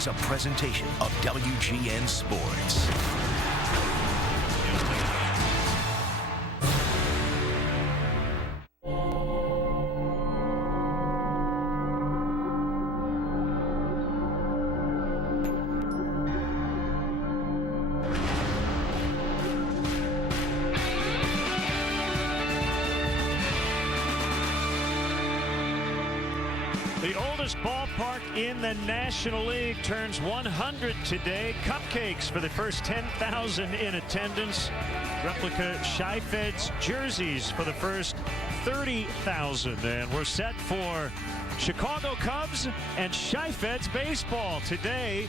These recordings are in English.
is a presentation of WGN Sports. The oldest ballpark in the National League turns 100 today. Cupcakes for the first 10,000 in attendance. Replica Scheifele's jerseys for the first 30,000. And we're set for Chicago Cubs and Scheifele's baseball today.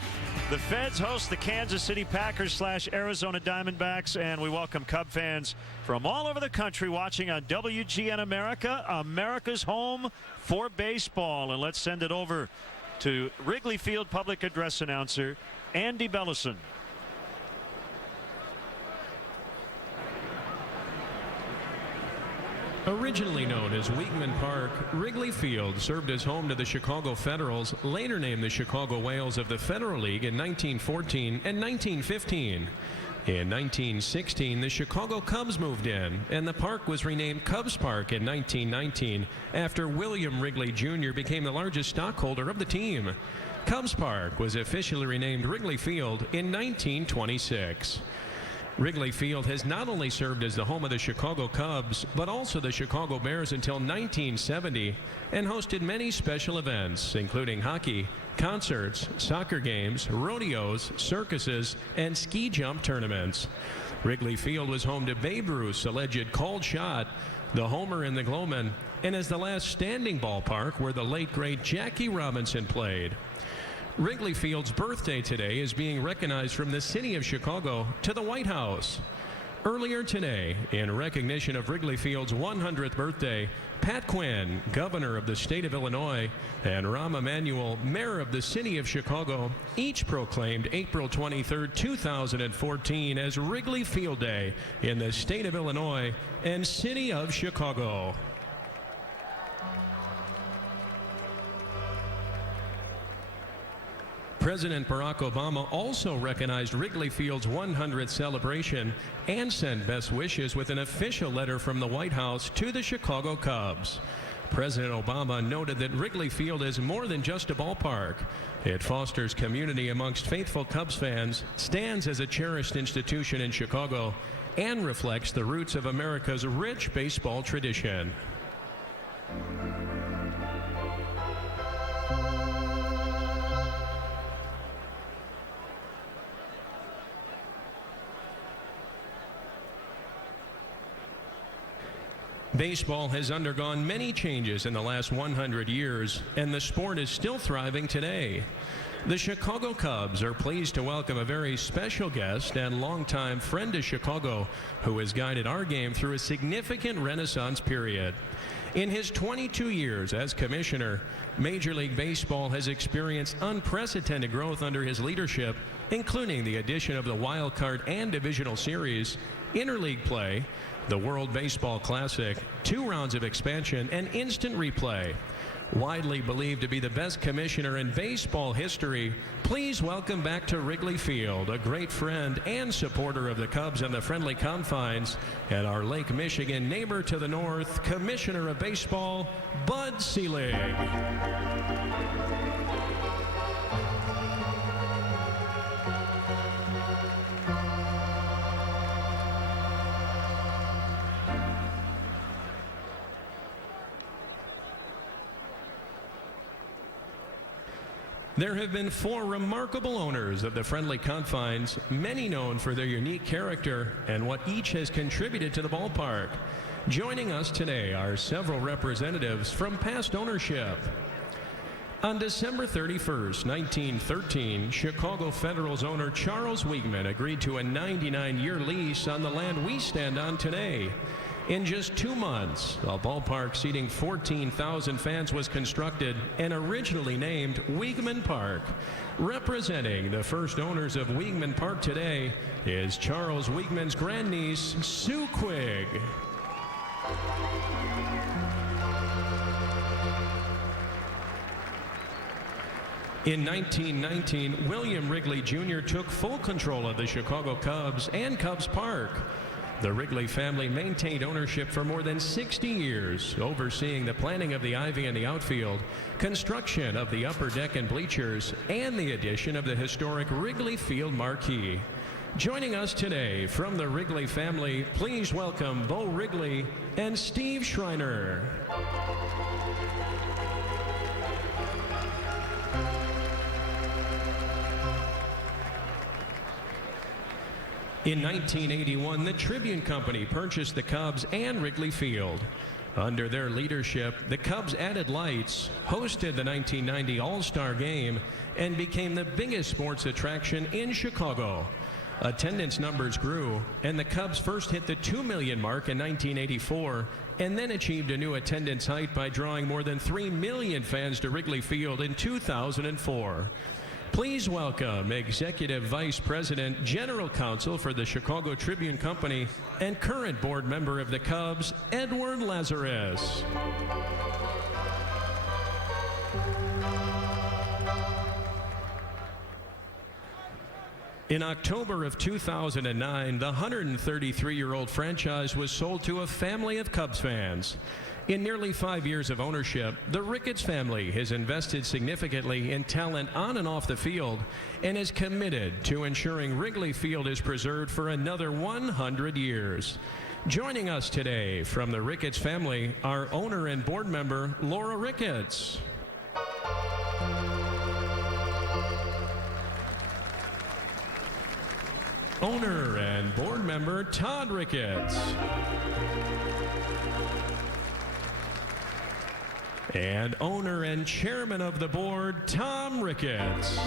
The Feds host the Kansas City Packers / Arizona Diamondbacks, and we welcome Cub fans from all over the country watching on WGN America, America's home for baseball. And let's send it over to Wrigley Field public address announcer Andy Bellison. Originally known as Weigman Park, Wrigley Field served as home to the Chicago Federals, later named the Chicago Whales of the Federal League in 1914 and 1915. In 1916, the Chicago Cubs moved in, and the park was renamed Cubs Park in 1919 after William Wrigley Jr. became the largest stockholder of the team. Cubs Park was officially renamed Wrigley Field in 1926. Wrigley Field has not only served as the home of the Chicago Cubs, but also the Chicago Bears until 1970, and hosted many special events, including hockey, concerts, soccer games, rodeos, circuses, and ski jump tournaments. Wrigley Field was home to Babe Ruth's alleged cold shot, the homer in the Glowman, and is the last standing ballpark where the late great Jackie Robinson played. Wrigley Field's birthday today is being recognized from the city of Chicago to the White House. Earlier today, in recognition of Wrigley Field's 100th birthday, Pat Quinn, governor of the state of Illinois, and Rahm Emanuel, mayor of the city of Chicago, each proclaimed April 23, 2014 as Wrigley Field Day in the state of Illinois and city of Chicago. President Barack Obama also recognized Wrigley Field's 100th celebration and sent best wishes with an official letter from the White House to the Chicago Cubs. President Obama noted that Wrigley Field is more than just a ballpark. It fosters community amongst faithful Cubs fans, stands as a cherished institution in Chicago, and reflects the roots of America's rich baseball tradition. Baseball has undergone many changes in the last 100 years, and the sport is still thriving today. The Chicago Cubs are pleased to welcome a very special guest and longtime friend to Chicago who has guided our game through a significant renaissance period. In his 22 years as commissioner, Major League Baseball has experienced unprecedented growth under his leadership, including the addition of the wild card and divisional series, interleague play, the World Baseball Classic, 2 rounds of expansion, and instant replay. Widely believed to be the best commissioner in baseball history, please welcome back to Wrigley Field a great friend and supporter of the Cubs and the friendly confines, and our Lake Michigan neighbor to the north, Commissioner of Baseball, Bud Selig. There have been 4 remarkable owners of the friendly confines, many known for their unique character and what each has contributed to the ballpark. Joining us today are several representatives from past ownership. On December 31st, 1913, Chicago Federals owner Charles Weigman agreed to a 99-year lease on the land we stand on today. In just 2 months, a ballpark seating 14,000 fans was constructed and originally named Weigman Park. Representing the first owners of Weigman Park today is Charles Weigman's grandniece, Sue Quigg. In 1919, William Wrigley Jr. took full control of the Chicago Cubs and Cubs Park. The Wrigley family maintained ownership for more than 60 years, overseeing the planting of the ivy in the outfield, construction of the upper deck and bleachers, and the addition of the historic Wrigley Field marquee. Joining us today from the Wrigley family, please welcome Bo Wrigley and Steve Schreiner. In 1981, the Tribune Company purchased the Cubs and Wrigley Field. Under their leadership, the Cubs added lights, hosted the 1990 All-Star Game, and became the biggest sports attraction in Chicago. Attendance numbers grew, and the Cubs first hit the 2 million mark in 1984, and then achieved a new attendance height by drawing more than 3 million fans to Wrigley Field in 2004. Please welcome Executive Vice President, General Counsel for the Chicago Tribune Company, and current board member of the Cubs, Edward Lazarus. In October of 2009, the 133-year-old franchise was sold to a family of Cubs fans. In nearly 5 years of ownership, the Ricketts family has invested significantly in talent on and off the field and is committed to ensuring Wrigley Field is preserved for another 100 years. Joining us today from the Ricketts family, our owner and board member, Laura Ricketts. Owner and board member, Todd Ricketts. And owner and chairman of the board, Tom Ricketts.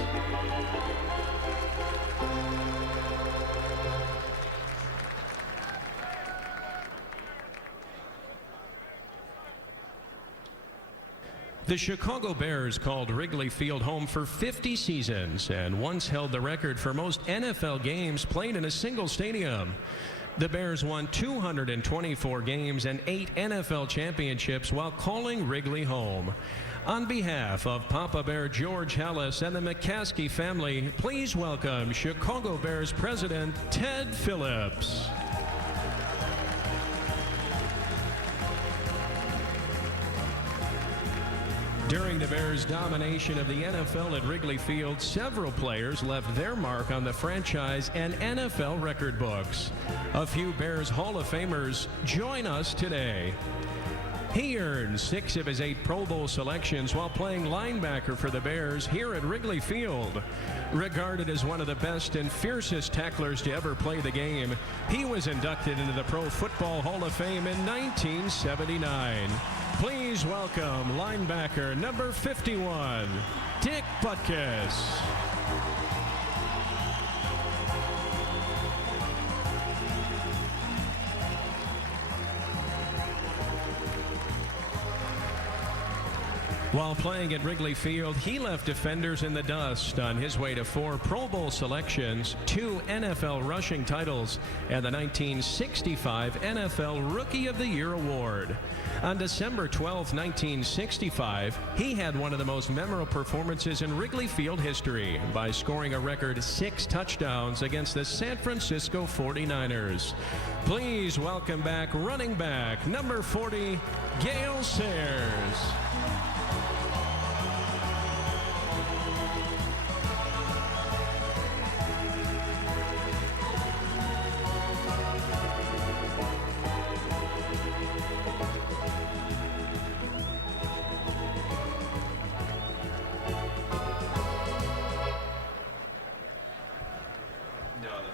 The Chicago Bears called Wrigley Field home for 50 seasons and once held the record for most NFL games played in a single stadium. The Bears won 224 games and 8 NFL championships while calling Wrigley home. On behalf of Papa Bear George Hallis and the McCaskey family, please welcome Chicago Bears President Ted Phillips. During the Bears' domination of the NFL at Wrigley Field, several players left their mark on the franchise and NFL record books. A few Bears Hall of Famers join us today. He earned 6 of his 8 Pro Bowl selections while playing linebacker for the Bears here at Wrigley Field. Regarded as one of the best and fiercest tacklers to ever play the game, he was inducted into the Pro Football Hall of Fame in 1979. Please welcome linebacker number 51, Dick Butkus. While playing at Wrigley Field, he left defenders in the dust on his way to 4 Pro Bowl selections, 2 NFL rushing titles, and the 1965 NFL Rookie of the Year award. On December 12, 1965, he had one of the most memorable performances in Wrigley Field history by scoring a record 6 touchdowns against the San Francisco 49ers. Please welcome back running back number 40, Gale Sayers.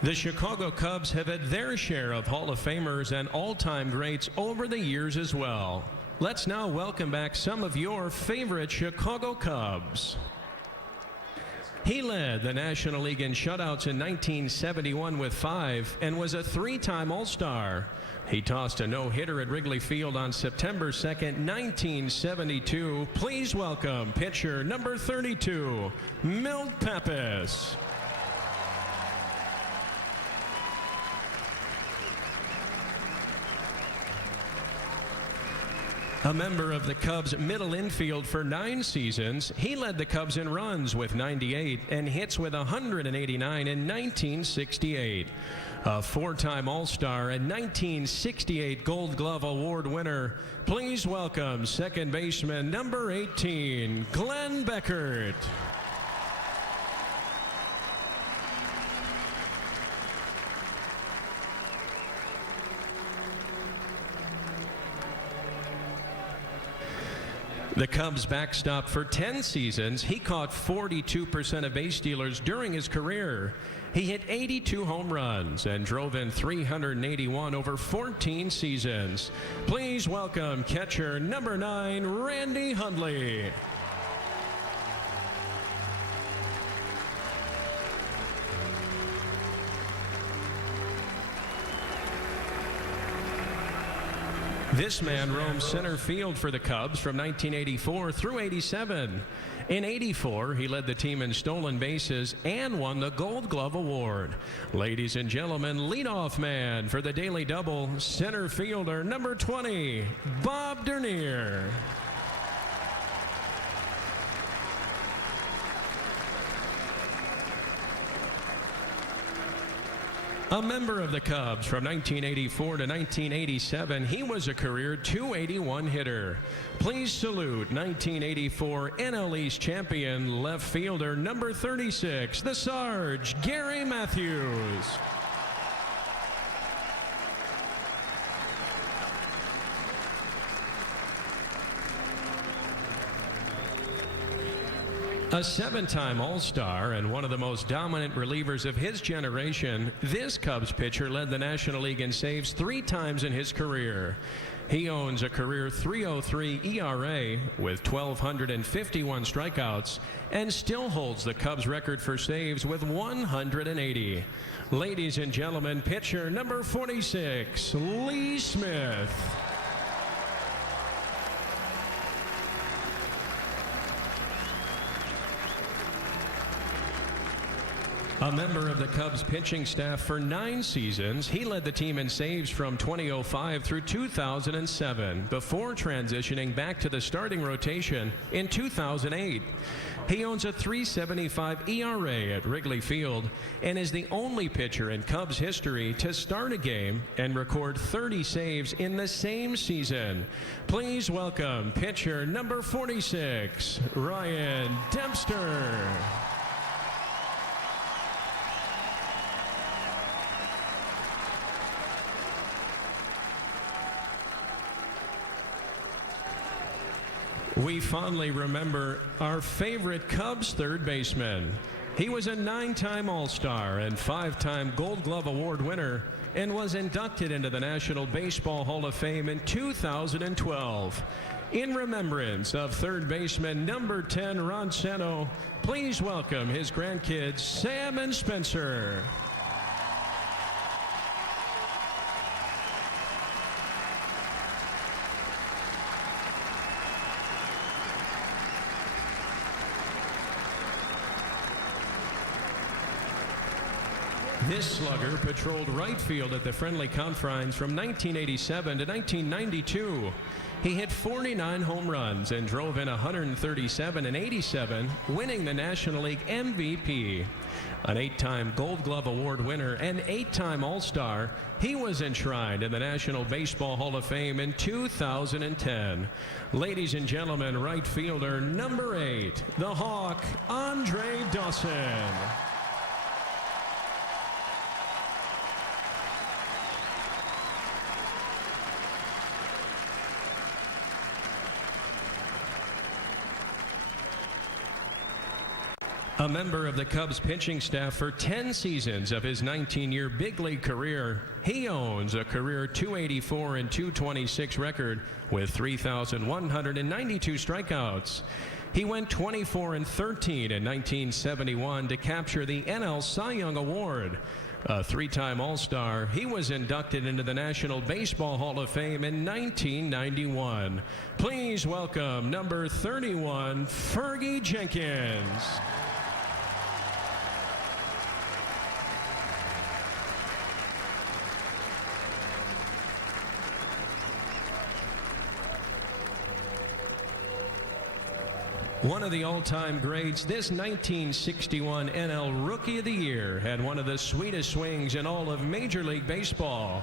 The Chicago Cubs have had their share of Hall of Famers and all-time greats over the years as well. Let's now welcome back some of your favorite Chicago Cubs. He led the National League in shutouts in 1971 with 5 and was a 3-time All-Star. He tossed a no-hitter at Wrigley Field on September 2nd, 1972. Please welcome pitcher number 32, Milt Pappas. A member of the Cubs' middle infield for 9 seasons, he led the Cubs in runs with 98 and hits with 189 in 1968. A 4-time All-Star and 1968 Gold Glove Award winner, please welcome second baseman number 18, Glenn Beckert. The Cubs backstop for 10 seasons. He caught 42% of base stealers during his career. He hit 82 home runs and drove in 381 over 14 seasons. Please welcome catcher number 9, Randy Hundley. This man roamed center field for the Cubs from 1984 through 87. In 84, he led the team in stolen bases and won the Gold Glove Award. Ladies and gentlemen, leadoff man for the Daily Double, center fielder number 20, Bob Dernier. A member of the Cubs from 1984 to 1987, he was a career .281 hitter. Please salute 1984 NL East champion left fielder number 36, the Sarge, Gary Matthews. A 7-time All-Star and one of the most dominant relievers of his generation, this Cubs pitcher led the National League in saves 3 times in his career. He owns a career .303 ERA with 1,251 strikeouts and still holds the Cubs record for saves with 180. Ladies and gentlemen, pitcher number 46, Lee Smith. A member of the Cubs pitching staff for 9 seasons, he led the team in saves from 2005 through 2007 before transitioning back to the starting rotation in 2008. He owns a .375 ERA at Wrigley Field and is the only pitcher in Cubs history to start a game and record 30 saves in the same season. Please welcome pitcher number 46, Ryan Dempster. We fondly remember our favorite Cubs third baseman. He was a 9-time All-Star and 5-time Gold Glove Award winner and was inducted into the National Baseball Hall of Fame in 2012. In remembrance of third baseman number 10, Ron Seno, please welcome his grandkids, Sam and Spencer. This slugger patrolled right field at the Friendly Confines from 1987 to 1992. He hit 49 home runs and drove in 137 in 87, winning the National League MVP. An 8-time Gold Glove Award winner and 8-time All-Star, he was enshrined in the National Baseball Hall of Fame in 2010. Ladies and gentlemen, right fielder number 8, the Hawk, Andre Dawson. A member of the Cubs pitching staff for 10 seasons of his 19-year big league career, he owns a career .284 and .226 record with 3,192 strikeouts. He went 24-13 in 1971 to capture the NL Cy Young Award. A 3-time All-Star, he was inducted into the National Baseball Hall of Fame in 1991. Please welcome number 31, Fergie Jenkins. One of the all-time greats, this 1961 NL Rookie of the Year had one of the sweetest swings in all of Major League Baseball.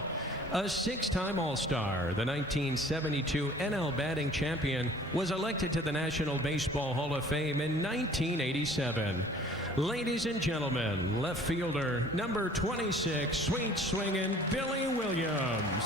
A six-time All-Star, the 1972 NL batting champion, was elected to the National Baseball Hall of Fame in 1987. Ladies and gentlemen, left fielder, number 26, sweet swinging Billy Williams.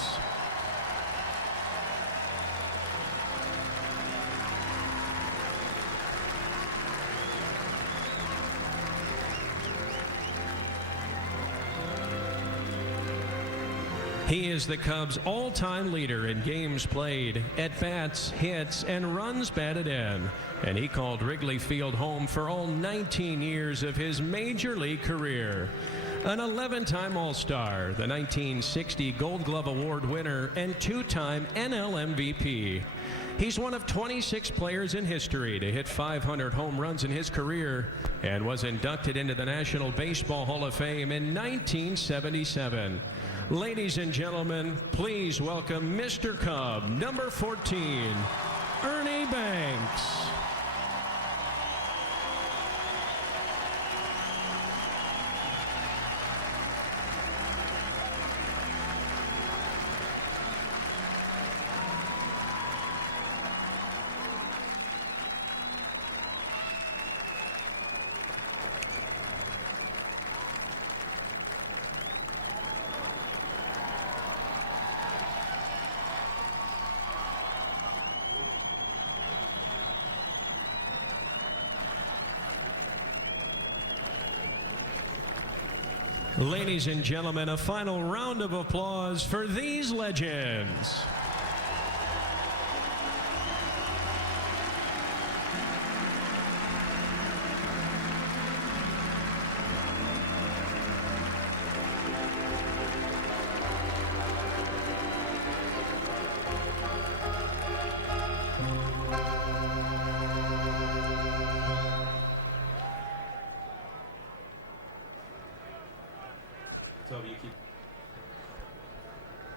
He is the Cubs' all-time leader in games played, at-bats, hits, and runs batted in. And he called Wrigley Field home for all 19 years of his Major League career. An 11-time All-Star, the 1960 Gold Glove Award winner, and two-time NL MVP. He's one of 26 players in history to hit 500 home runs in his career and was inducted into the National Baseball Hall of Fame in 1977. Ladies and gentlemen, please welcome Mr. Cub, number 14, Ernie Banks. Ladies and gentlemen, a final round of applause for these legends.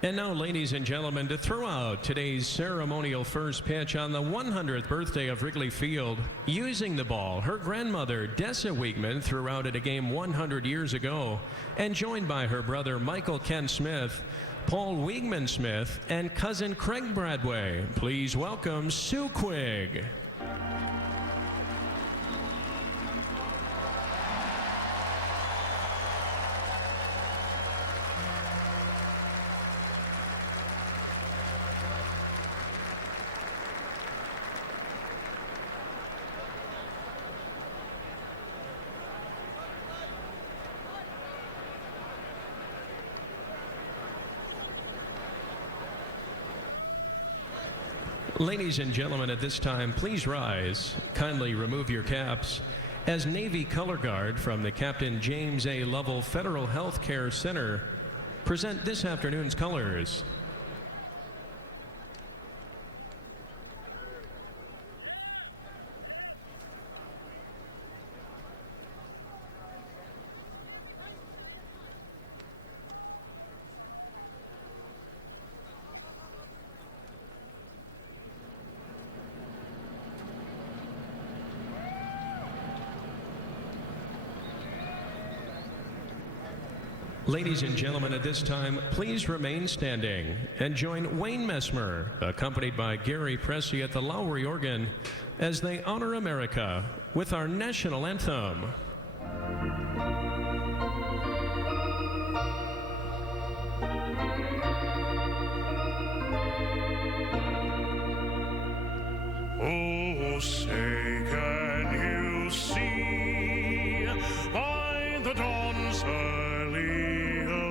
And now, ladies and gentlemen, to throw out today's ceremonial first pitch on the 100th birthday of Wrigley Field, using the ball, her grandmother, Dessa Wiegman, threw out at a game 100 years ago, and joined by her brother, Michael Ken Smith, Paul Wiegman Smith, and cousin Craig Bradway. Please welcome Sue Quigg. Ladies and gentlemen, at this time, please rise. Kindly remove your caps. As Navy Color Guard from the Captain James A. Lovell Federal Health Care Center present this afternoon's colors. Ladies and gentlemen, at this time, please remain standing and join Wayne Messmer, accompanied by Gary Pressey at the Lowry organ, as they honor America with our national anthem. Oh, say can you see by the dawn's early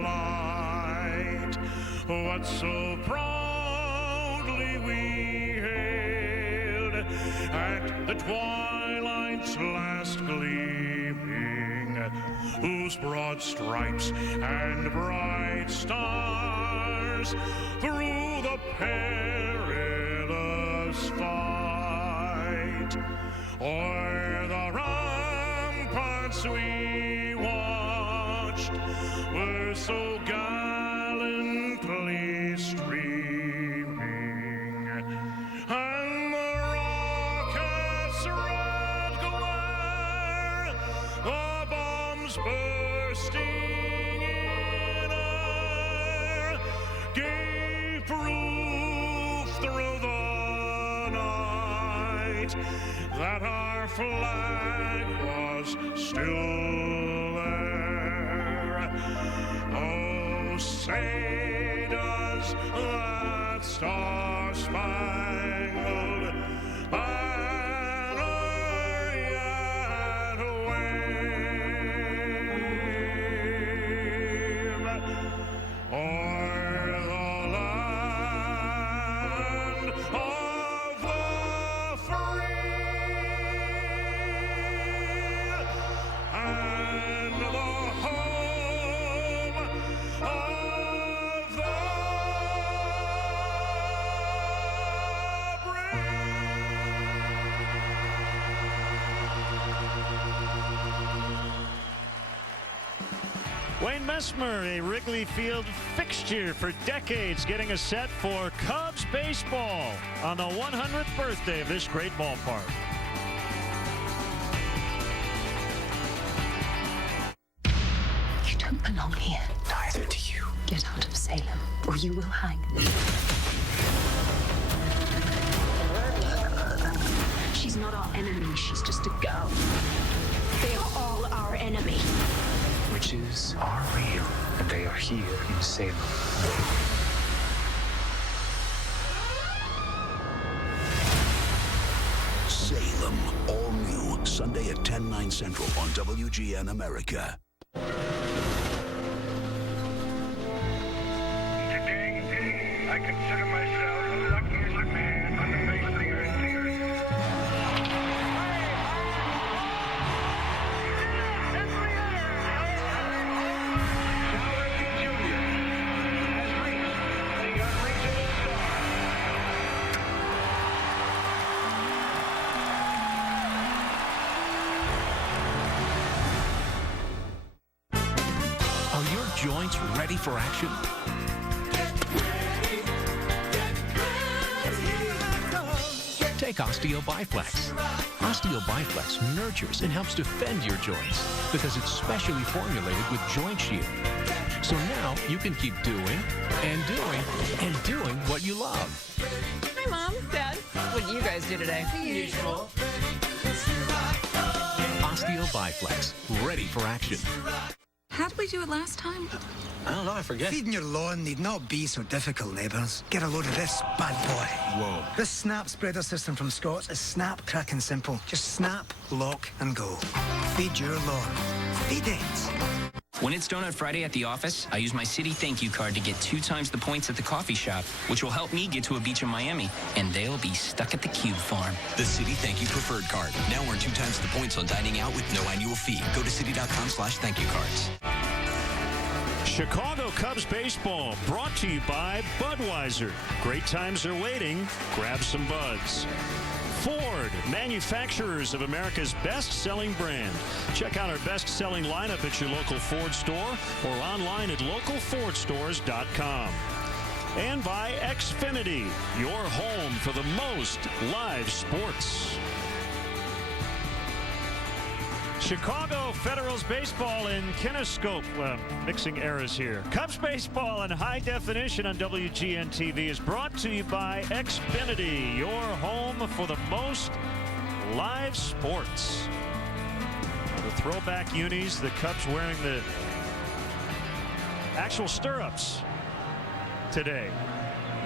light what so proudly we hailed at the twilight's last gleaming, whose broad stripes and bright stars through the perilous fight o'er the ramparts we watched were so gallantly streaming, and the rockets ran was bursting in air, gave proof through the night that our flag was still there. Oh, say does that star-spangled banner yet wave o'er the land of the free and the home of the Wayne Messmer, a Wrigley Field fixture for decades, getting us set for Cubs baseball on the 100th birthday of this great ballpark. You don't belong here. Neither do you. Get out of Salem, or you will hang. She's not our enemy, she's just a girl. They are all our enemy. Witches are real, and they are here in Salem. Salem, all new, Sunday at 10/9 Central on WGN America. Today, I consider myself the luckiest man on the face of the earth. Are your joints ready for action? Take Osteo-Biflex. Osteo-Biflex nurtures and helps defend your joints because it's specially formulated with Joint Shield. So now you can keep doing and doing and doing what you love. Hi, Mom, Dad. What did you guys do today? The usual. Osteo-Biflex, ready for action. How did we do it last time? I don't know, I forget. Feeding your lawn need not be so difficult, neighbours. Get a load of this bad boy. Whoa. This snap spreader system from Scott's is snap, crack and simple. Just snap, lock and go. Feed your lawn. Feed it. When it's Donut Friday at the office, I use my City Thank You card to get 2 times the points at the coffee shop, which will help me get to a beach in Miami, and they'll be stuck at the Cube Farm. The City Thank You Preferred Card. Now earn 2 times the points on dining out with no annual fee. Go to city.com/thankyoucards. Chicago Cubs baseball brought to you by Budweiser. Great times are waiting. Grab some buds. Ford, manufacturers of America's best-selling brand. Check out our best-selling lineup at your local Ford store or online at localfordstores.com. And by Xfinity, your home for the most live sports. Chicago Federals baseball in Kinescope. Mixing eras here. Cubs baseball in high definition on WGN TV is brought to you by Xfinity, your home for the most live sports. The throwback unis, the Cubs wearing the actual stirrups today.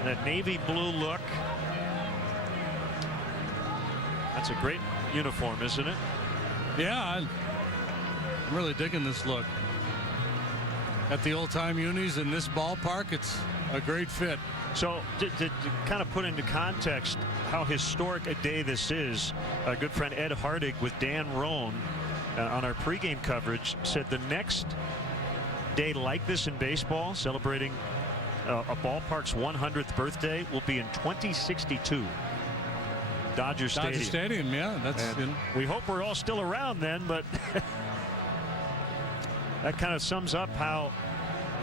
That navy blue look. That's a great uniform, isn't it? Yeah, I'm really digging this look. At the old-time unis in this ballpark, it's a great fit. So to kind of put into context how historic a day this is, our good friend Ed Hardig with Dan Roan on our pregame coverage said the next day like this in baseball, celebrating a ballpark's 100th birthday, will be in 2062. Dodger Stadium. Yeah, that's. We hope we're all still around then, but that kind of sums up how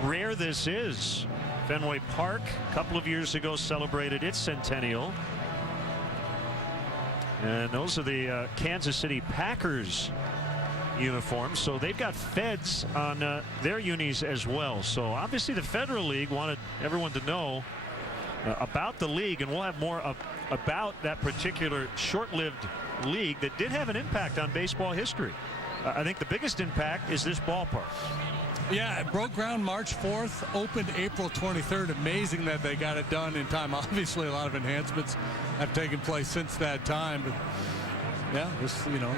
rare this is. Fenway Park, a couple of years ago, celebrated its centennial. And those are the Kansas City Packers uniforms, so they've got feds on their unis as well. So obviously the Federal League wanted everyone to know about the league, and we'll have more about that particular short-lived league that did have an impact on baseball history. I think the biggest impact is this ballpark. Yeah, it broke ground March 4th, opened April 23rd. Amazing that they got it done in time. Obviously, a lot of enhancements have taken place since that time. But yeah, this, you know,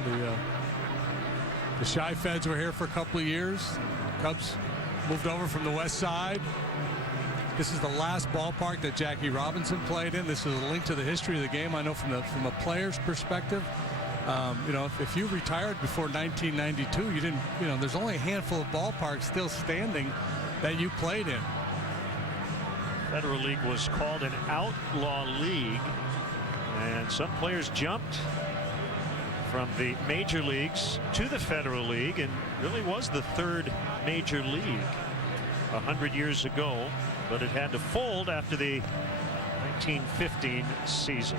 the Shy Feds were here for a couple of years. Cubs moved over from the west side. This is the last ballpark that Jackie Robinson played in. This is a link to the history of the game. I know from a player's perspective, you know, if you retired before 1992, you didn't, you know, there's only a handful of ballparks still standing that you played in. Federal League was called an outlaw league, and some players jumped from the major leagues to the Federal League, and really was the third major league 100 years ago, but it had to fold after the 1915 season.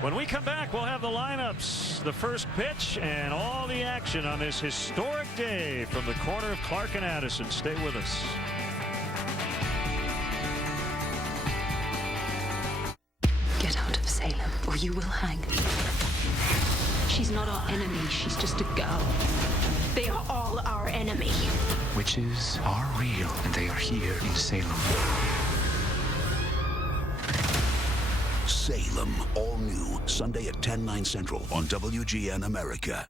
When we come back, we'll have the lineups, the first pitch, and all the action on this historic day from the corner of Clark and Addison. Stay with us. Get out of Salem, or you will hang. She's not our enemy, she's just a girl. They are all our enemy. Witches are real, and they are here in Salem. Salem, all new, Sunday at 10/9 Central on WGN America.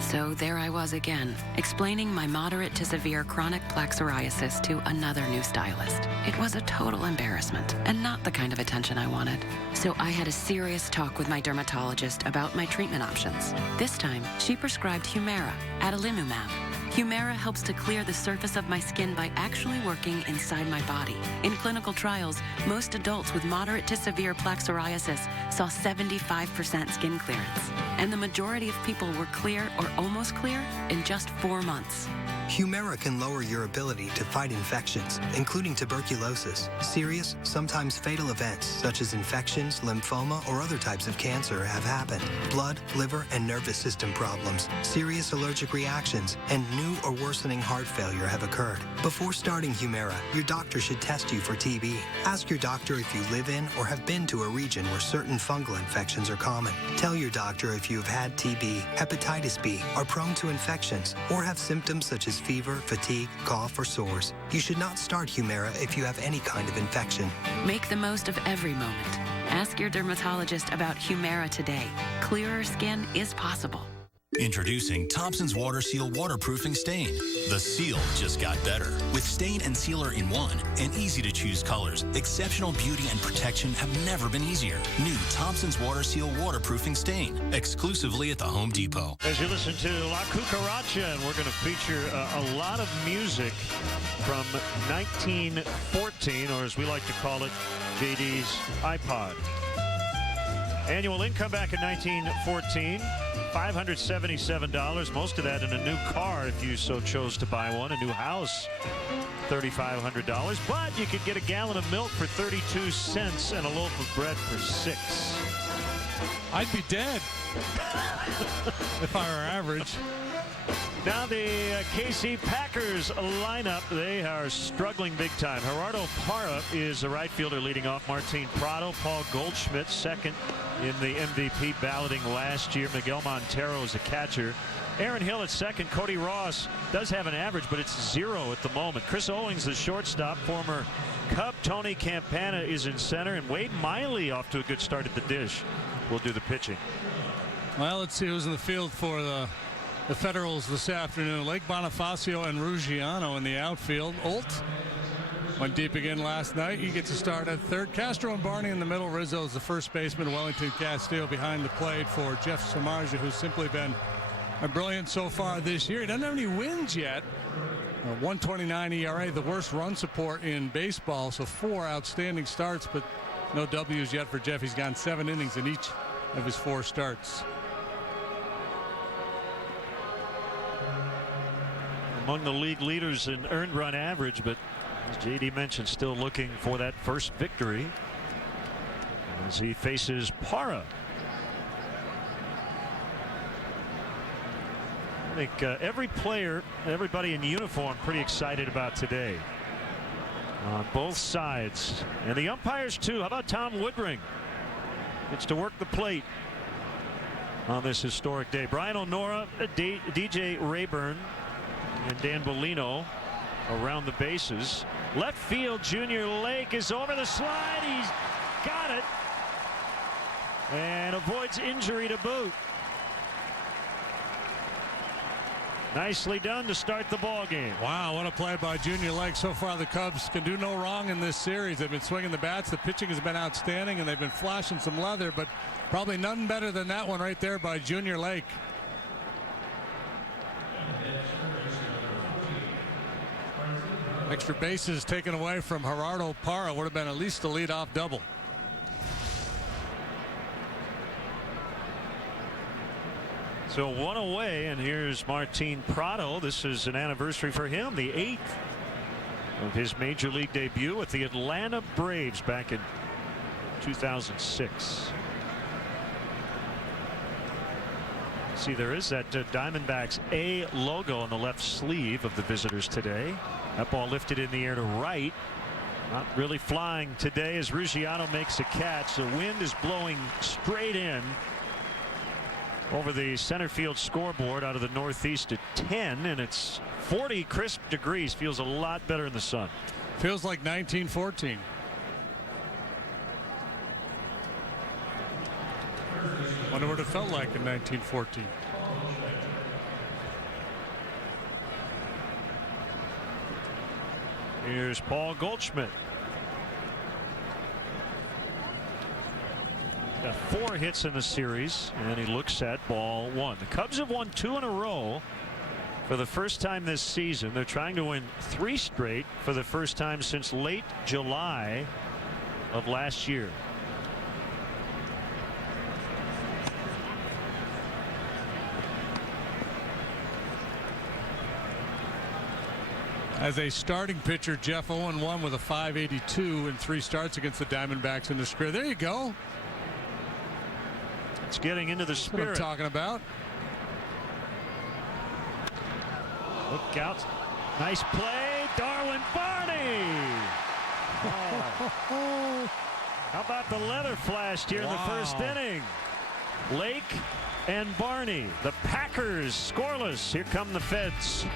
So there I was again, explaining my moderate to severe chronic plaque psoriasis to another new stylist. It was a total embarrassment and not the kind of attention I wanted. So I had a serious talk with my dermatologist about my treatment options. This time, she prescribed Humira, adalimumab. Humira helps to clear the surface of my skin by actually working inside my body. In clinical trials, most adults with moderate to severe plaque psoriasis saw 75% skin clearance. And the majority of people were clear or almost clear in just 4 months. Humira can lower your ability to fight infections, including tuberculosis. Serious, sometimes fatal events such as infections, lymphoma, or other types of cancer have happened. Blood, liver, and nervous system problems, serious allergic reactions, and new or worsening heart failure have occurred. Before starting Humira, your doctor should test you for TB. Ask your doctor if you live in or have been to a region where certain fungal infections are common. Tell your doctor if you have had TB, hepatitis B, are prone to infections, or have symptoms such as fever, fatigue, cough, or sores. You should not start Humira if you have any kind of infection. Make the most of every moment. Ask your dermatologist about Humira today. Clearer skin is possible. Introducing Thompson's Water Seal Waterproofing Stain. The seal just got better. With stain and sealer in one and easy-to-choose colors, exceptional beauty and protection have never been easier. New Thompson's Water Seal Waterproofing Stain, exclusively at the Home Depot. As you listen to La Cucaracha, and we're going to feature a lot of music from 1914, or as we like to call it, JD's iPod. Annual income back in 1914, $577, most of that in a new car if you so chose to buy one. A new house, $3,500, but you could get a gallon of milk for 32 cents and a loaf of bread for $6. I'd be dead if I were average. Now the KC Packers lineup, they are struggling big time. Gerardo Parra is the right fielder leading off. Martin Prado, Paul Goldschmidt second in the MVP balloting last year. Miguel Montero is a catcher. Aaron Hill at second. Cody Ross does have an average, but it's 0 at the moment. Chris Owings, the shortstop. Former Cub Tony Campana is in center, and Wade Miley off to a good start at the dish. Will do the pitching. Well, let's see who's in the field for the Federals this afternoon. Lake Bonifacio and Ruggiano in the outfield. Olt went deep again last night. He gets a start at third. Castro and Barney in the middle. Rizzo is the first baseman. Wellington Castillo behind the plate for Jeff Samardzija, who's simply been brilliant so far this year. He doesn't have any wins yet. 1.29 ERA, the worst run support in baseball. So 4 outstanding starts, but no W's yet for Jeff. He's gone 7 innings in each of his 4 starts. Among the league leaders in earned run average, but as JD mentioned, still looking for that first victory as he faces Parra. think every player, everybody in uniform, pretty excited about today on both sides. And the umpires, too. How about Tom Woodring? Gets to work the plate on this historic day. Brian O'Nora, DJ Rayburn, and Dan Bellino around the bases. Left field, Junior Lake is over the slide. He's got it and avoids injury to boot. Nicely done to start the ball game. Wow, what a play by Junior Lake. So far, the Cubs can do no wrong in this series. They've been swinging the bats. The pitching has been outstanding, and they've been flashing some leather, but probably none better than that one right there by Junior Lake. Extra bases taken away from Gerardo Parra. Would have been at least a leadoff double. So one away, and here's Martin Prado. This is an anniversary for him, the 8th of his major league debut with the Atlanta Braves back in 2006. See, there is that Diamondbacks A logo on the left sleeve of the visitors today. That ball lifted in the air to right. Not really flying today as Ruggiano makes a catch. The wind is blowing straight in over the center field scoreboard out of the northeast at 10, and it's 40 crisp degrees. Feels a lot better in the sun. Feels like 1914. Wonder what it felt like in 1914. Here's Paul Goldschmidt. Got 4 hits in the series, and he looks at ball 1. The Cubs have won 2 in a row for the first time this season. They're trying to win 3 straight for the first time since late July of last year. As a starting pitcher, Jeff 0-1 with a .582 in 3 starts against the Diamondbacks in his career. There you go. It's getting into the spirit. That's what I'm talking about. Look out. Nice play. Darwin Barney. Oh. How about the leather flashed here in the first inning? Lake and Barney. The Packers scoreless. Here come the Feds.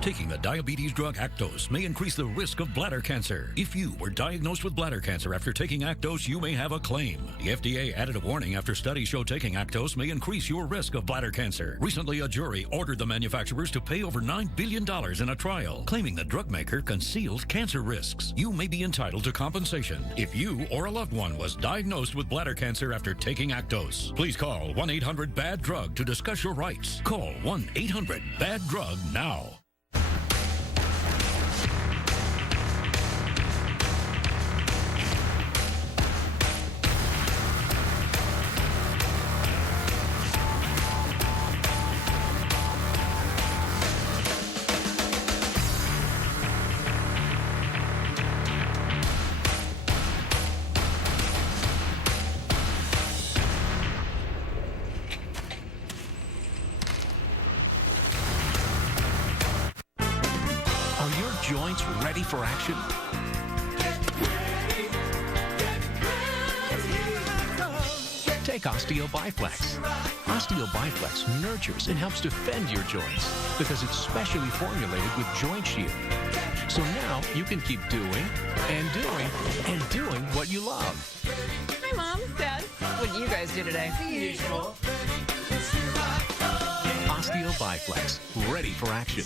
Taking the diabetes drug Actos may increase the risk of bladder cancer. If you were diagnosed with bladder cancer after taking Actos, you may have a claim. The FDA added a warning after studies show taking Actos may increase your risk of bladder cancer. Recently, a jury ordered the manufacturers to pay over $9 billion in a trial, claiming the drug maker concealed cancer risks. You may be entitled to compensation if you or a loved one was diagnosed with bladder cancer after taking Actos. Please call 1-800-BAD-DRUG to discuss your rights. Call 1-800-BAD-DRUG now. Joints ready for action? Take Osteo-Biflex. Osteo-Biflex nurtures and helps defend your joints because it's specially formulated with Joint Shield. So now you can keep doing and doing and doing what you love. Hi, Mom, Dad. What do you guys do today? The usual. Osteo-Biflex, ready for action.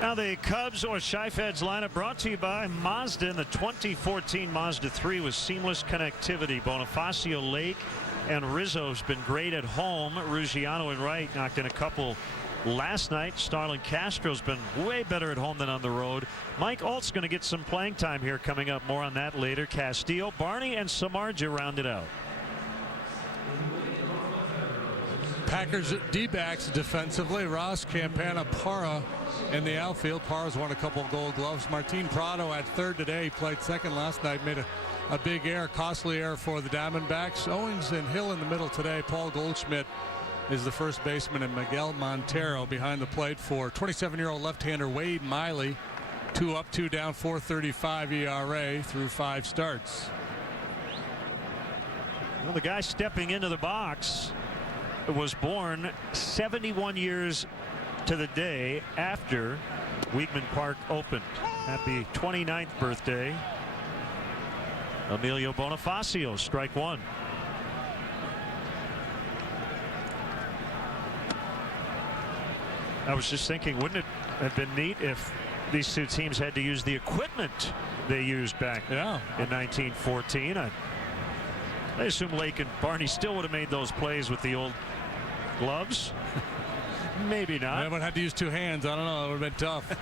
Now the Cubs or Chi-Feds lineup brought to you by Mazda in the 2014 Mazda 3 with seamless connectivity. Bonifacio, Lake, and Rizzo's been great at home. Ruggiano and Wright knocked in a couple last night. Starlin Castro's been way better at home than on the road. Mike Alt's going to get some playing time here coming up. More on that later. Castillo, Barney, and Samardzija rounded out. Packers D-backs defensively. Ross, Campana, Parra in the outfield. Parra's won a couple of Gold Gloves. Martin Prado at third today. He played second last night. Made a a big error, costly error for the Diamondbacks. Owings and Hill in the middle today. Paul Goldschmidt is the first baseman, and Miguel Montero behind the plate for 27-year-old left-hander Wade Miley. 2 up, 2 down, 4.35 ERA through 5 starts. Well, the guy stepping into the box was born 71 years to the day after Weigman Park opened. Happy 29th birthday, Emilio Bonifacio. Strike one. I was just thinking, wouldn't it have been neat if these two teams had to use the equipment they used back in 1914? I assume Lake and Barney still would have made those plays with the old gloves. Maybe not. They would have had to use 2 hands. I don't know. It would have been tough.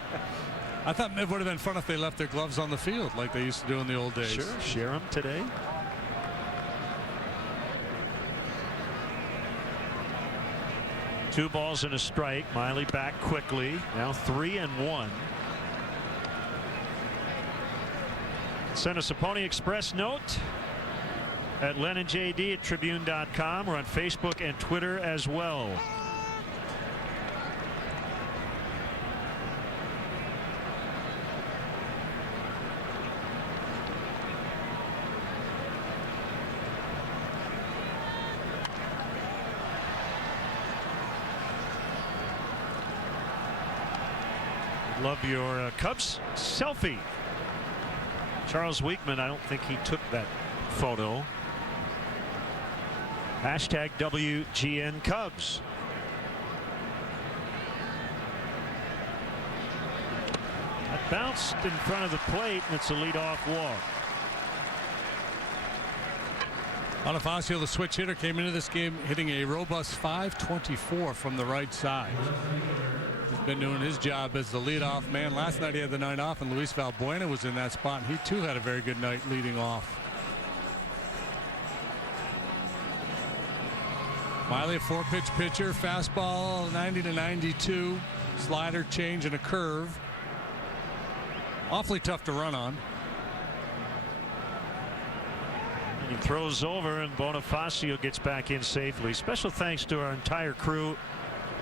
I thought it would have been fun if they left their gloves on the field like they used to do in the old days. Sure, share them today. Two balls and a strike. Miley back quickly. Now 3-1. Send us a Pony Express note at LennonJD at Tribune.com. We're on Facebook and Twitter as well. Love your Cubs selfie. Charles Weigman, I don't think he took that photo. Hashtag WGN Cubs. That bounced in front of the plate, and it's a leadoff walk. Bonifacio, the switch hitter, came into this game hitting a robust .524 from the right side. He's been doing his job as the leadoff man. Last night he had the night off, and Luis Valbuena was in that spot, and he too had a very good night leading off. Miley, a 4-pitch pitcher, fastball 90 to 92, slider, change, and a curve. Awfully tough to run on. And he throws over, and Bonifacio gets back in safely. Special thanks to our entire crew,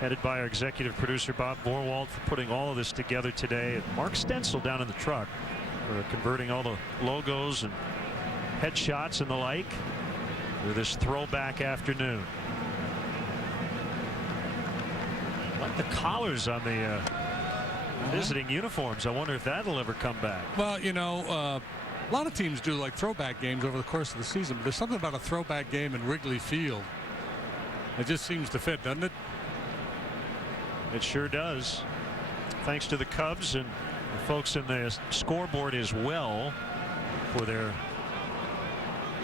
headed by our executive producer Bob Borwald, for putting all of this together today. And Mark Stencil down in the truck for converting all the logos and headshots and the like for this throwback afternoon. I like the collars on the visiting uniforms. I wonder if that'll ever come back. Well, you know, a lot of teams do like throwback games over the course of the season, but there's something about a throwback game in Wrigley Field. It just seems to fit, doesn't it? It sure does. Thanks to the Cubs and the folks in the scoreboard as well for their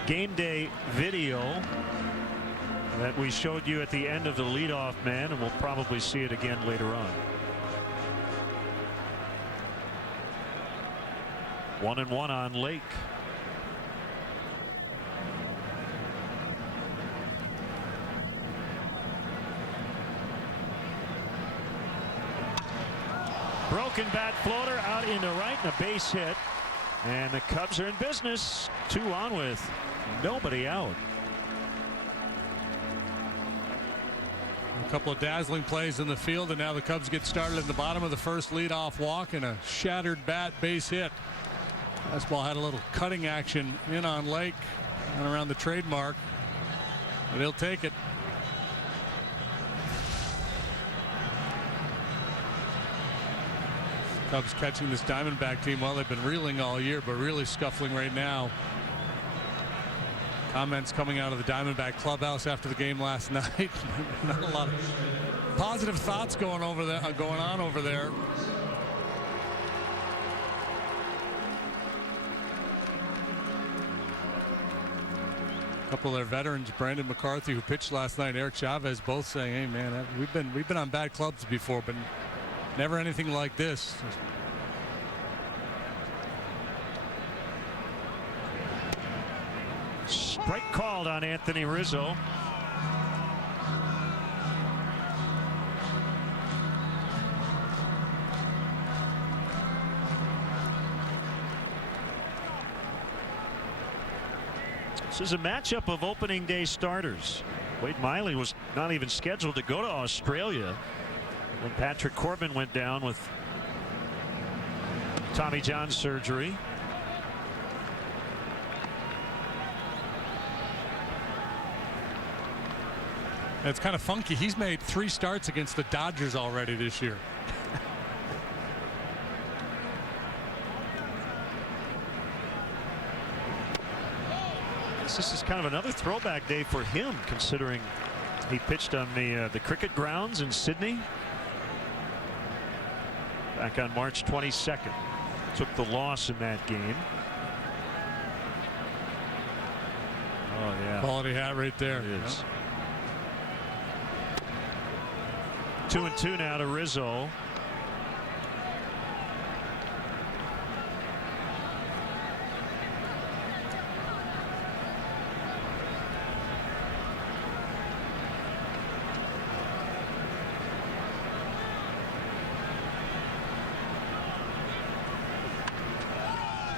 game day video that we showed you at the end of the leadoff man, and we'll probably see it again later on. 1-1 on Lake. Broken bat floater out into right, and a base hit, and the Cubs are in business. 2 on with nobody out. A couple of dazzling plays in the field, and now the Cubs get started in the bottom of the first leadoff walk and a shattered bat, base hit. Fastball had a little cutting action in on Lake and around the trademark, but he'll take it. Cubs catching this Diamondback team. Well, they've been reeling all year, but really scuffling right now. Comments coming out of the Diamondback clubhouse after the game last night. Not a lot of positive thoughts going on over there. A couple of their veterans, Brandon McCarthy, who pitched last night, Eric Chavez, both saying, "Hey, man, we've been on bad clubs before, but never anything like this." Strike called on Anthony Rizzo. This is a matchup of opening day starters. Wade Miley was not even scheduled to go to Australia when Patrick Corbin went down with Tommy John surgery. It's kind of funky. He's made 3 starts against the Dodgers already this year. This is kind of another throwback day for him, considering he pitched on the cricket grounds in Sydney back on March 22nd. Took the loss in that game. Oh yeah, quality hat right there. It is. 2-2 now to Rizzo.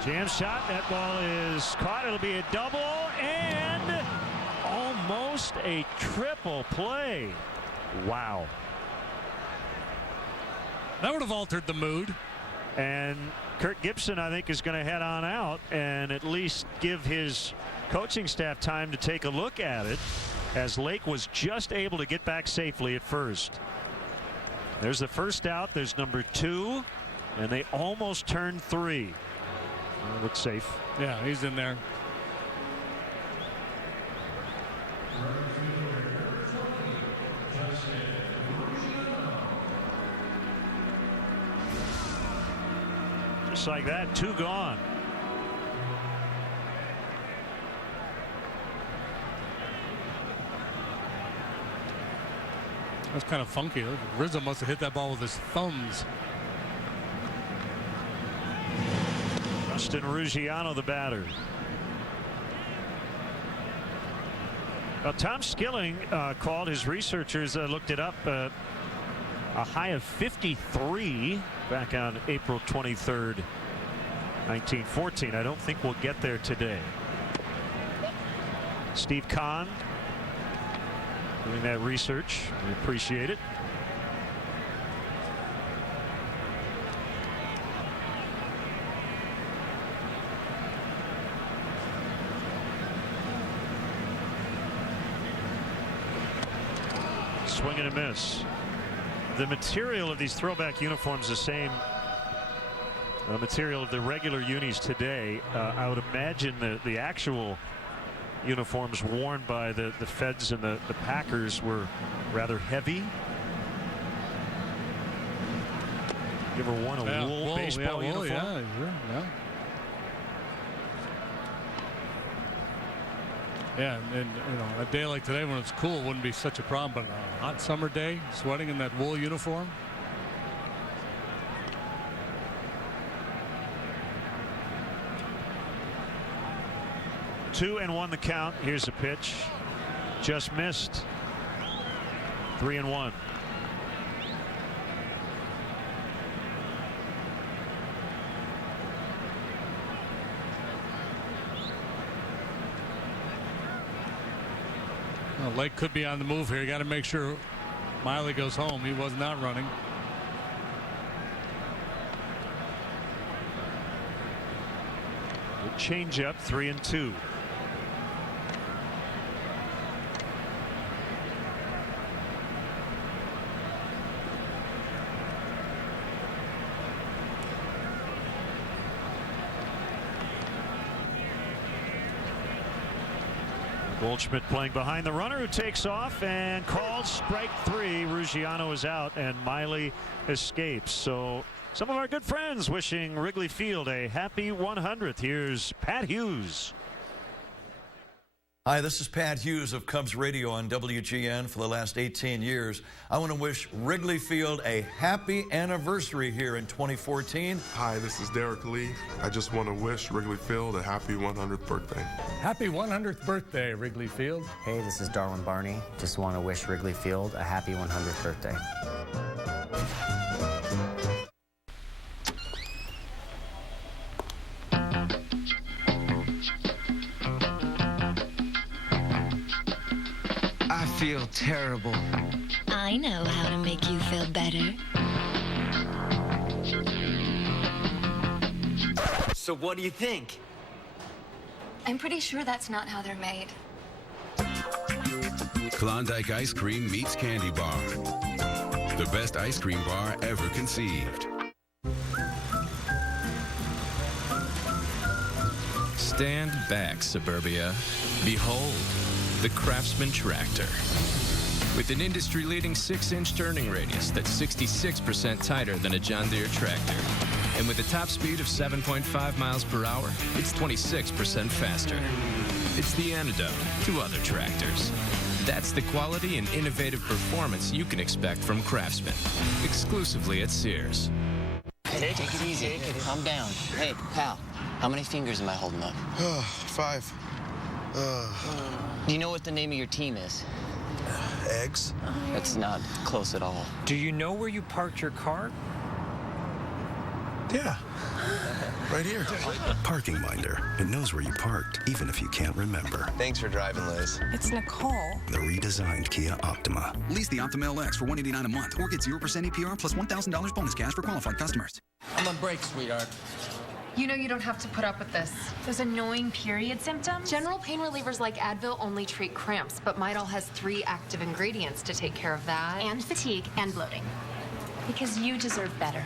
Jam shot. That ball is caught. It'll be a double and almost a triple play. Wow. That would have altered the mood. And Kirk Gibson, I think, is going to head on out and at least give his coaching staff time to take a look at it, as Lake was just able to get back safely at first. There's the first out. There's number 2, and they almost turned 3. Looks safe. Yeah, he's in there. Just like that, 2 gone. That's kind of funky. Rizzo must have hit that ball with his thumbs. Justin Ruggiano, the batter. Well, Tom Skilling called, his researchers looked it up, a high of 53 back on April 23rd, 1914. I don't think we'll get there today. Steve Kahn doing that research. We appreciate it. Swing and a miss. The material of these throwback uniforms is the same material of the regular unis today. I would imagine the actual uniforms worn by the Feds and the Packers were rather heavy. You ever worn a wool baseball uniform? Yeah, sure, yeah. Yeah, and you know, a day like today when it's cool wouldn't be such a problem, but a hot summer day, sweating in that wool uniform. Two and 1 the count. Here's a pitch. Just missed. 3-1. Well, Lake could be on the move here. You got to make sure Miley goes home. He was not running. Good change up. 3-2. Goldschmidt playing behind the runner, who takes off and calls strike 3. Ruggiano is out and Miley escapes. So some of our good friends wishing Wrigley Field a happy 100th. Here's Pat Hughes. Hi, this is Pat Hughes of Cubs Radio on WGN for the last 18 years. I want to wish Wrigley Field a happy anniversary here in 2014. Hi, this is Derek Lee. I just want to wish Wrigley Field a happy 100th birthday. Happy 100th birthday, Wrigley Field. Hey, this is Darwin Barney. Just want to wish Wrigley Field a happy 100th birthday. terrible. I know how to make you feel better. So what do you think? I'm pretty sure that's not how they're made. Klondike ice cream meets candy bar. The best ice cream bar ever conceived. Stand back, Suburbia. Behold, the Craftsman tractor. With an industry-leading 6-inch turning radius that's 66% tighter than a John Deere tractor. And with a top speed of 7.5 miles per hour, it's 26% faster. It's the antidote to other tractors. That's the quality and innovative performance you can expect from Craftsman, exclusively at Sears. Take it easy. Calm down. Hey, pal, how many fingers am I holding up? 5. Do you know what the name of your team is? Eggs? That's not close at all. Do you know where you parked your car? Yeah. Right here. Parking Minder. It knows where you parked, even if you can't remember. Thanks for driving, Liz. It's Nicole. The redesigned Kia Optima. Lease the Optima LX for $189 a month or get 0% APR plus $1,000 bonus cash for qualified customers. I'm on break, sweetheart. You know you don't have to put up with this. Those annoying period symptoms? General pain relievers like Advil only treat cramps, but Midol has 3 active ingredients to take care of that. And fatigue and bloating. Because you deserve better.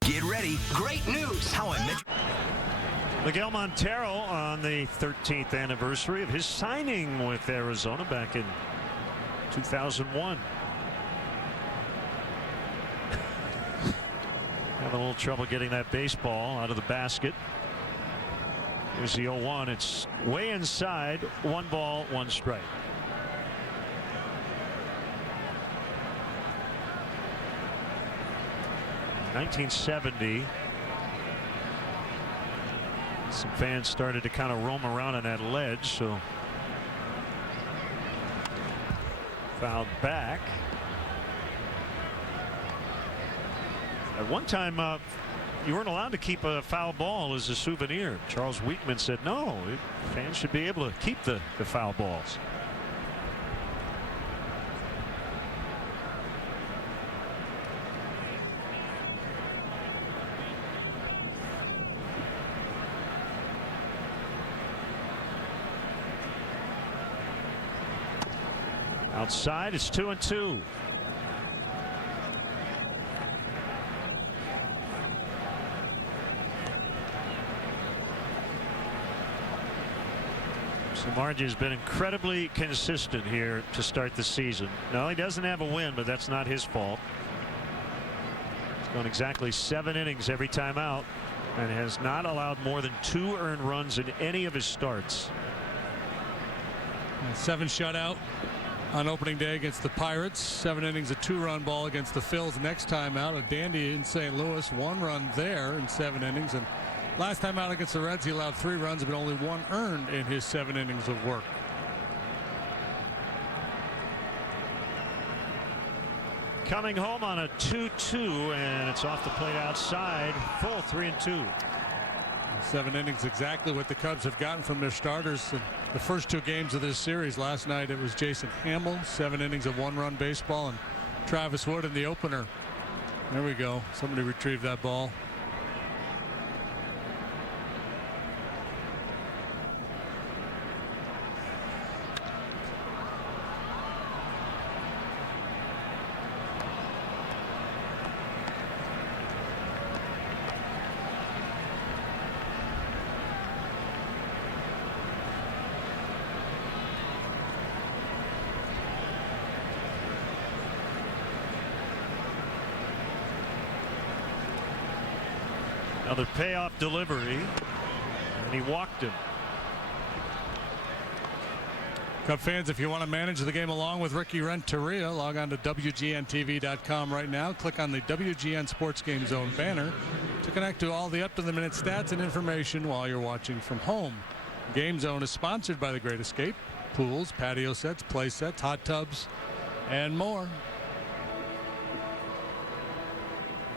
Get ready. Great news. How I met Miguel Montero on the 13th anniversary of his signing with Arizona back in 2001. Having a little trouble getting that baseball out of the basket. Here's the 0-1. It's way inside. 1 ball, 1 strike. In 1970, some fans started to kind of roam around on that ledge, so fouled back. At one time, you weren't allowed to keep a foul ball as a souvenir. Charles Wheatman said no, fans should be able to keep the foul balls. Outside, it's 2-2. Samardzija has been incredibly consistent here to start the season. No, he doesn't have a win, but that's not his fault. He's gone exactly 7 innings every time out and has not allowed more than 2 earned runs in any of his starts. 7 shutout on opening day against the Pirates. 7 innings, a 2-run ball against the Phils next time out. A dandy in St. Louis, 1 run there in 7 innings. And last time out against the Reds, he allowed 3 runs, but only 1 earned in his 7 innings of work. Coming home on a 2-2, and it's off the plate outside. Full 3-2. 7 innings, exactly what the Cubs have gotten from their starters in the first 2 games of this series. Last night it was Jason Hamill, 7 innings of 1-run baseball, and Travis Wood in the opener. There we go. Somebody retrieved that ball. Another payoff delivery, and he walked him. Cub fans, if you want to manage the game along with Ricky Renteria, log on to WGNTV.com right now. Click on the WGN Sports Game Zone banner to connect to all the up-to-the-minute stats and information while you're watching from home. Game Zone is sponsored by The Great Escape, pools, patio sets, play sets, hot tubs, and more.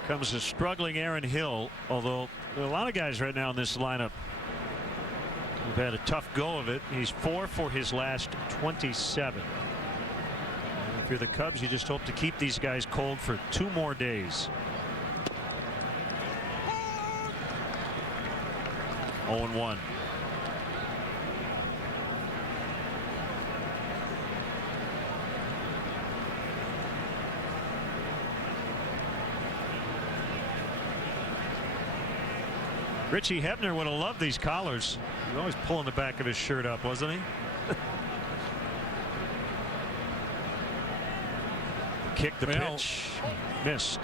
Comes a struggling Aaron Hill, although there are a lot of guys right now in this lineup We've had a tough go of it. He's 4 for his last 27. And if you're the Cubs, you just hope to keep these guys cold for 2 more days. 0-1. Richie Hebner would have loved these collars. He was always pulling the back of his shirt up, wasn't he? Kick the pitch. Missed.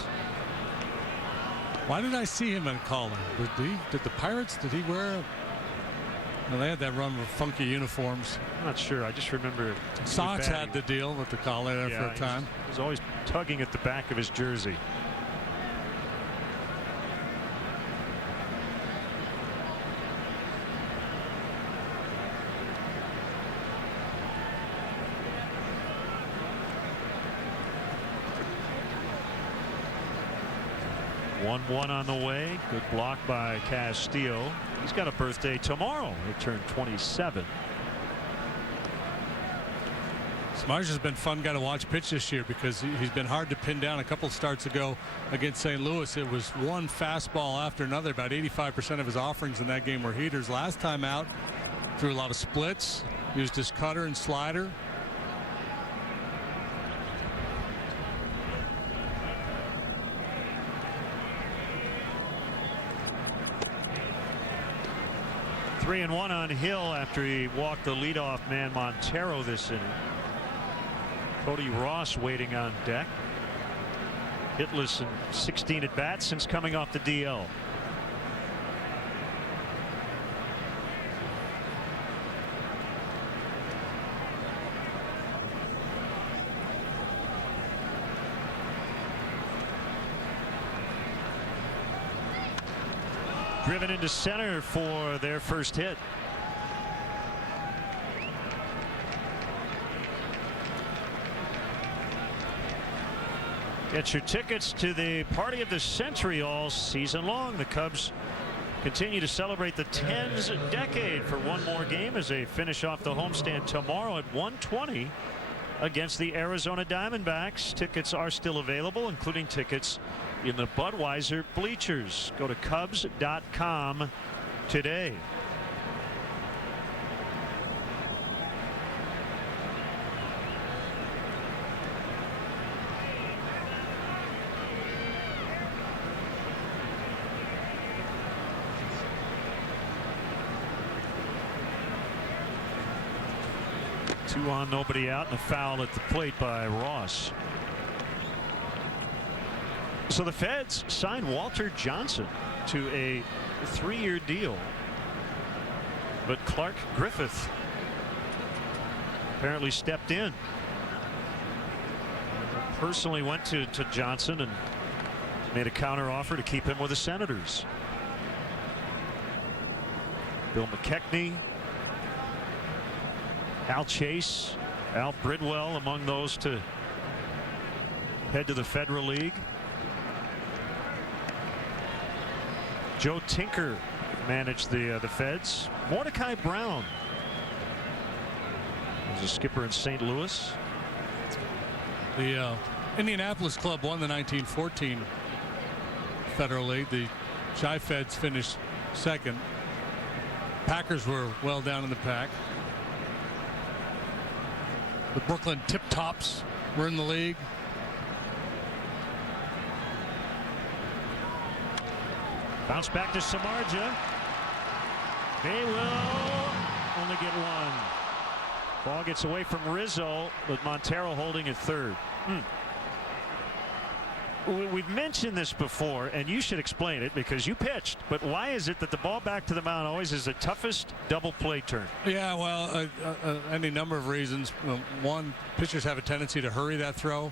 Why did I see him in a collar? Did the Pirates, did he wear well, they had that run with funky uniforms. I'm not sure. I just remember Sox had the deal with the collar there for a time. He was always tugging at the back of his jersey. One on the way. Good block by Castillo. He's got a birthday tomorrow. He'll turn 27. Samardzia's been a fun guy to watch pitch this year because he's been hard to pin down. A couple starts ago against St. Louis, it was one fastball after another. About 85% of his offerings in that game were heaters. Last time out, threw a lot of splits, used his cutter and slider. Three and one on Hill after he walked the leadoff man Montero this inning. Cody Ross waiting on deck. Hitless in 16 at bats since coming off the DL. Driven into center for their first hit. Get your tickets to the party of the century all season long. The Cubs continue to celebrate the Tens decade for one more game as they finish off the homestand tomorrow at 1:20 against the Arizona Diamondbacks. Tickets are still available, including tickets in the Budweiser bleachers. Go to Cubs.com today. Two on, nobody out, and a foul at the plate by Ross. So the Feds signed Walter Johnson to a 3-year deal, but Clark Griffith apparently stepped in. Personally went to Johnson and made a counter offer to keep him with the Senators. Bill McKechnie, Al Chase, Al Bridwell among those to head to the Federal League. Joe Tinker managed the Feds. Mordecai Brown was a skipper in St. Louis. The Indianapolis club won the 1914 Federal League. The Chi Feds finished second. Packers were well down in the pack. The Brooklyn Tip Tops were in the league. Bounce back to Samardzia. They will only get one. Ball gets away from Rizzo, with Montero holding at third. We've mentioned this before, and you should explain it because you pitched. But why is it that the ball back to the mound always is the toughest double play turn? Yeah, well, any number of reasons. One, pitchers have a tendency to hurry that throw.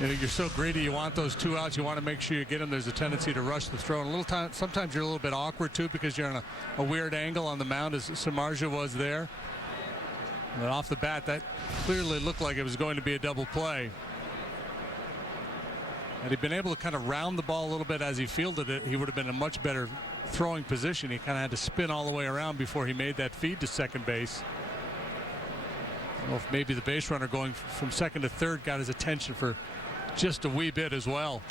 You know, you're so greedy, you want those 2 outs, you want to make sure you get them. There's a tendency to rush the throw. And sometimes you're a little bit awkward too because you're on a weird angle on the mound, as Samardzia was there. But off the bat, that clearly looked like it was going to be a double play. Had he been able to kind of round the ball a little bit as he fielded it, he would have been in a much better throwing position. He kind of had to spin all the way around before he made that feed to second base. I don't know if maybe the base runner going from second to third got his attention for just a wee bit as well.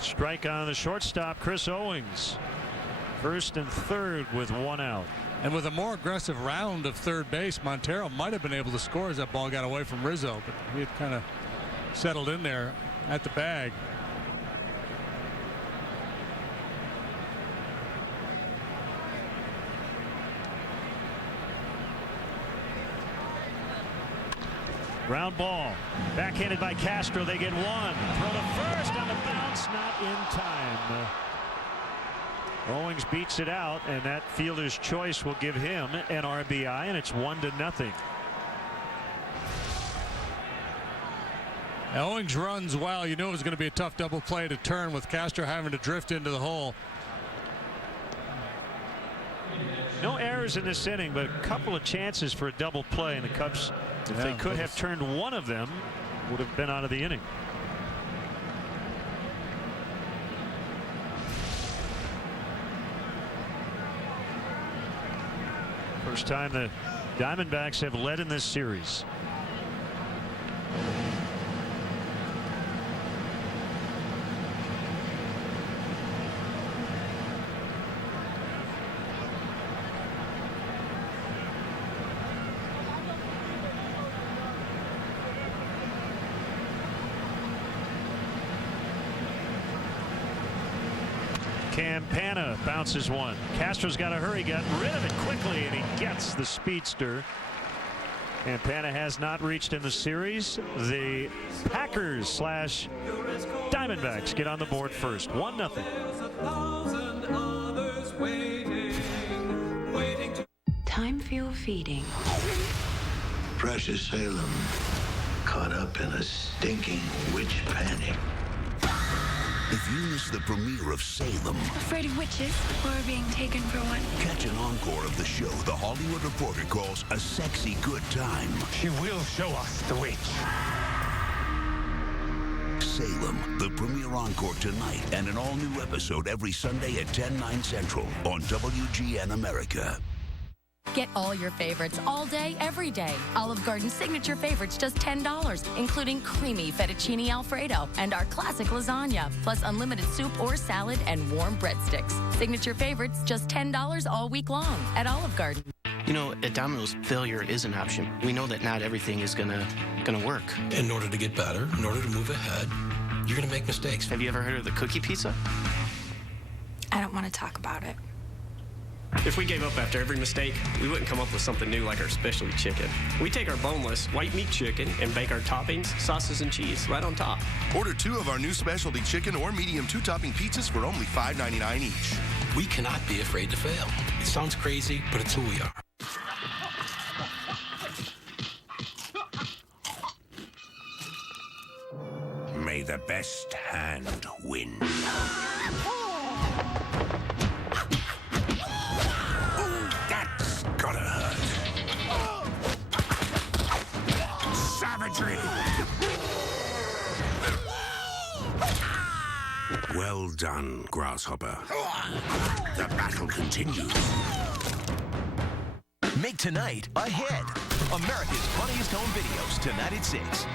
Strike on the shortstop, Chris Owings. First and third with one out. And with a more aggressive round of third base, Montero might have been able to score as that ball got away from Rizzo, but he had kind of settled in there at the bag. Ground ball. Backhanded by Castro. They get one. Throw to first on the bounce. Not in time. Owings beats it out, and that fielder's choice will give him an RBI, and it's 1-0. Owings runs well. You knew it was going to be a tough double play to turn with Castro having to drift into the hole. No errors in this inning, but a couple of chances for a double play, and the Cubs, if they could have turned one of them, would have been out of the inning. First time the Diamondbacks have led in this series. Campana bounces one. Castro's got to hurry, got rid of it quickly, and he gets the speedster. Campana has not reached in the series. The Packers / Diamondbacks get on the board first. 1-0. Time for your feeding. Precious Salem, caught up in a stinking witch panic. If you miss the premiere of Salem, Afraid of witches or being taken for one? catch an encore of the show The Hollywood Reporter calls a sexy good time. She will show us the witch. Salem, the premiere encore tonight, and an all-new episode every Sunday at 10, 9 Central on WGN America. Get all your favorites all day, every day. Olive Garden signature favorites just $10, including creamy fettuccine Alfredo and our classic lasagna, plus unlimited soup or salad and warm breadsticks. Signature favorites just $10 all week long at Olive Garden. You know, at Domino's, failure is an option. We know that not everything is gonna work. In order to get better, in order to move ahead, you're gonna make mistakes. Have you ever heard of the cookie pizza? I don't want to talk about it. If we gave up after every mistake, we wouldn't come up with something new like our specialty chicken. We take our boneless white meat chicken and bake our toppings, sauces, and cheese right on top. Order 2 of our new specialty chicken or medium 2-topping pizzas for only $5.99 each. We cannot be afraid to fail. It sounds crazy, but it's who we are. May the best hand win. Gotta hurt. Savagery! Well done, Grasshopper. The battle continues. Make tonight a hit. America's funniest home videos tonight at 6.